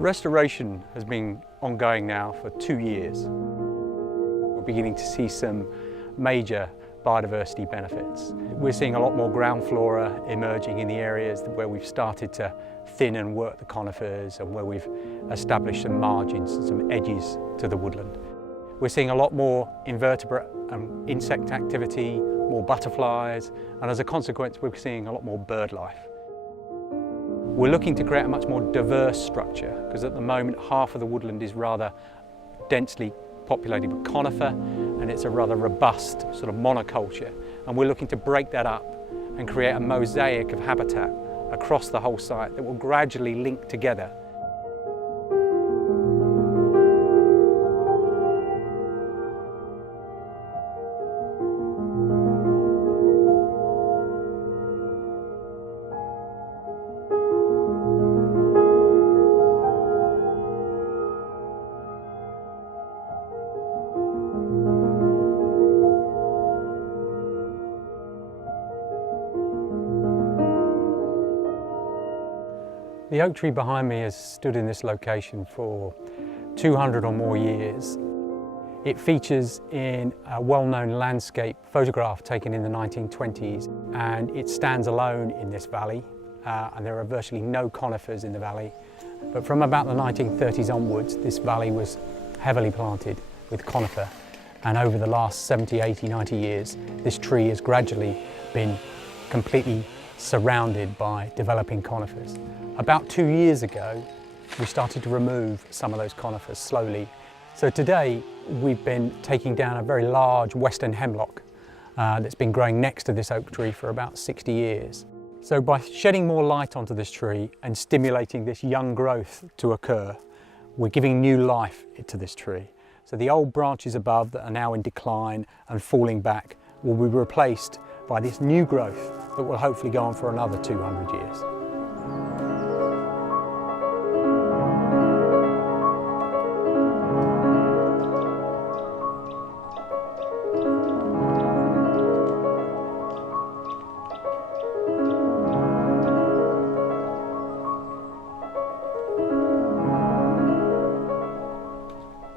Restoration has been ongoing now for 2 years. We're beginning to see some major biodiversity benefits. We're seeing a lot more ground flora emerging in the areas where we've started to thin and work the conifers and where we've established some margins and some edges to the woodland. We're seeing a lot more invertebrate and insect activity, more butterflies, and as a consequence we're seeing a lot more bird life. We're looking to create a much more diverse structure because at the moment half of the woodland is rather densely populated with conifer and it's a rather robust sort of monoculture, and we're looking to break that up and create a mosaic of habitat across the whole site that will gradually link together. The oak tree behind me has stood in this location for 200 or more years. It features in a well-known landscape photograph taken in the 1920s, and it stands alone in this valley, and there are virtually no conifers in the valley. But from about the 1930s onwards, this valley was heavily planted with conifer, and over the last 70, 80, 90 years, this tree has gradually been completely surrounded by developing conifers. About 2 years ago, we started to remove some of those conifers slowly. So today, we've been taking down a very large western hemlock that's been growing next to this oak tree for about 60 years. So by shedding more light onto this tree and stimulating this young growth to occur, we're giving new life to this tree. So the old branches above that are now in decline and falling back will be replaced by this new growth that will hopefully go on for another 200 years.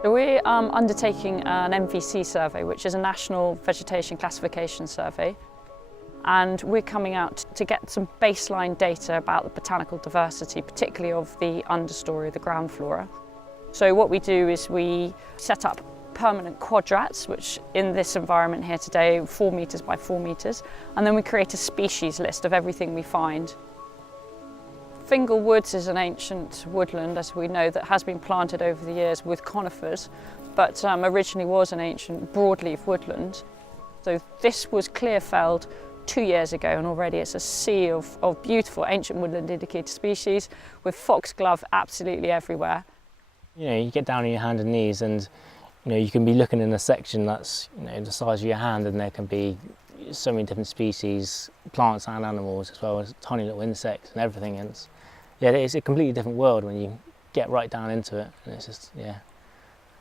We're undertaking an MVC survey, which is a National Vegetation Classification Survey, and we're coming out to get some baseline data about the botanical diversity, particularly of the understory, the ground flora. So what we do is we set up permanent quadrats, which in this environment here today, 4 metres by 4 metres, and then we create a species list of everything we find. Fingle Woods is an ancient woodland, as we know, that has been planted over the years with conifers, but originally was an ancient broadleaf woodland. So this was clear felled 2 years ago, and already it's a sea of beautiful ancient woodland indicated species with foxglove absolutely everywhere. You know, you get down on your hands and knees and you can be looking in a section that's the size of your hand, and there can be so many different species, plants and animals, as well as tiny little insects and everything else. Yeah, it's a completely different world when you get right down into it, and it's just, yeah,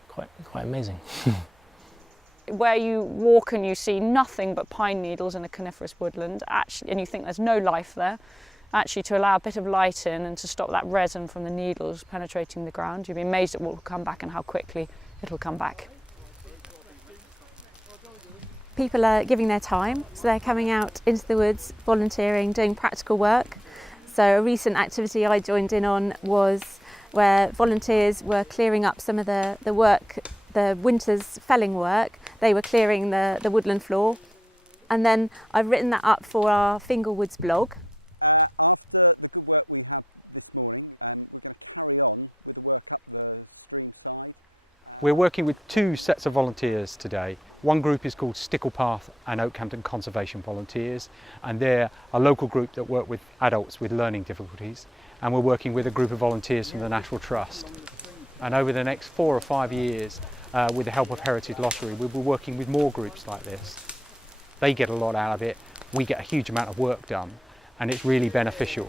quite amazing. Where you walk and you see nothing but pine needles in a coniferous woodland, actually, and you think there's no life there, actually to allow a bit of light in and to stop that resin from the needles penetrating the ground, you'll be amazed at what will come back and how quickly it'll come back. People are giving their time, so they're coming out into the woods, volunteering, doing practical work. So a recent activity I joined in on was where volunteers were clearing up some of the work, the winter's felling work. They were clearing the woodland floor. And then I've written that up for our Fingle Woods blog. After the good work we had this morning, we're going to carry on with the work up the stream side. We're working with 2 sets of volunteers today. One group is called Sticklepath and Oakhampton Conservation Volunteers, and they're a local group that work with adults with learning difficulties, and we're working with a group of volunteers from the National Trust. And over the next 4 or 5 years, with the help of Heritage Lottery, we'll be working with more groups like this. They get a lot out of it, we get a huge amount of work done, and it's really beneficial.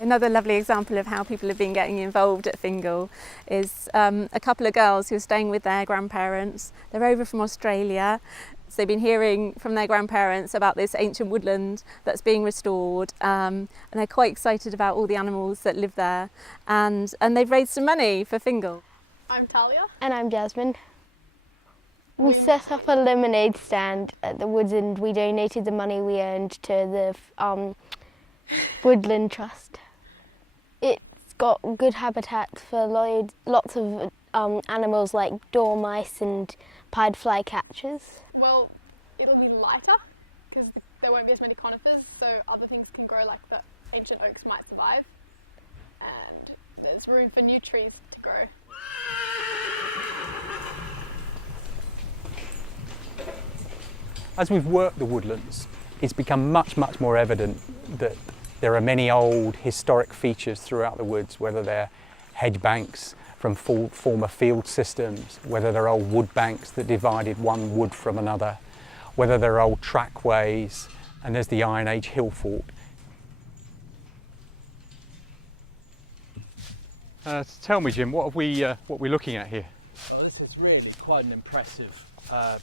Another lovely example of how people have been getting involved at Fingle is a couple of girls who are staying with their grandparents. They're over from Australia, so they've been hearing from their grandparents about this ancient woodland that's being restored, and they're quite excited about all the animals that live there, and they've raised some money for Fingle. I'm Talia. And I'm Jasmine. We set up a lemonade stand at the woods and we donated the money we earned to the Woodland Trust. It's got good habitat for lots of animals like dormice and pied flycatchers. Well, it'll be lighter because there won't be as many conifers, so other things can grow, like the ancient oaks might survive, and there's room for new trees to grow. As we've worked the woodlands, it's become much more evident that there are many old historic features throughout the woods, whether they're hedge banks from former field systems, whether they're old wood banks that divided one wood from another, whether they're old trackways, and there's the Iron Age hill fort. Tell me, Jim, what are we looking at here? Well, this is really quite an impressive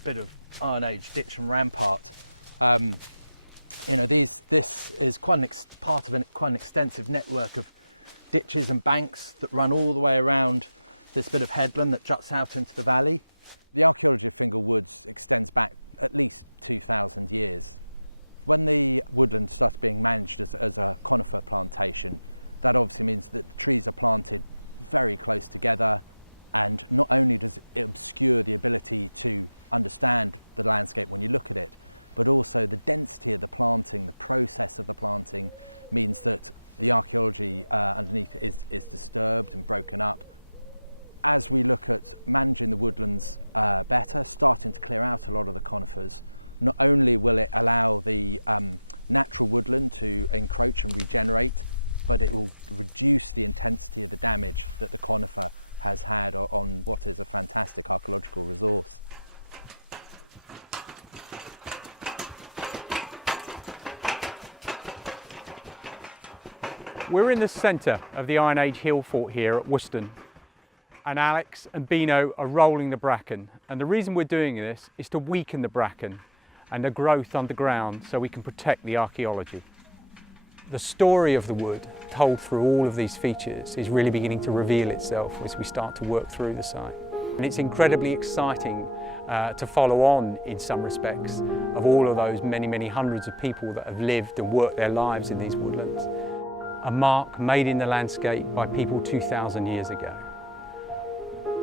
bit of Iron Age ditch and rampart. This is part of quite an extensive network of ditches and banks that run all the way around this bit of headland that juts out into the valley. The archaeology of Fingle Woods extends back at least 2,000 years. When the woodland starts being managed as a conifer plantation, that obviously means that the trees are planted very close together, and not only does it obscure the ability to understand the landscape when you look at it, but also the density of the planting, the process of the planting, means that the archaeology underneath it is disturbed and broken up. As we look at managing the woodlands better, starting to clear out a lot of the conifers, not only will it allow the natural woodland to encroach and regenerate, but it will reduce the intensity of the damage that the conifer has had on what is a fantastic archaeological resource. We're in the centre of the Iron Age hill fort here at Woodland, and Alex and Bino are rolling the bracken, and the reason we're doing this is to weaken the bracken and the growth underground so we can protect the archaeology. The story of the wood, told through all of these features, is really beginning to reveal itself as we start to work through the site. And it's incredibly exciting to follow on, in some respects, of all of those many hundreds of people that have lived and worked their lives in these woodlands. A mark made in the landscape by people 2,000 years ago.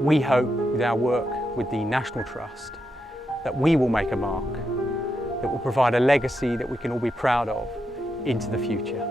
We hope with our work with the National Trust that we will make a mark that will provide a legacy that we can all be proud of into the future.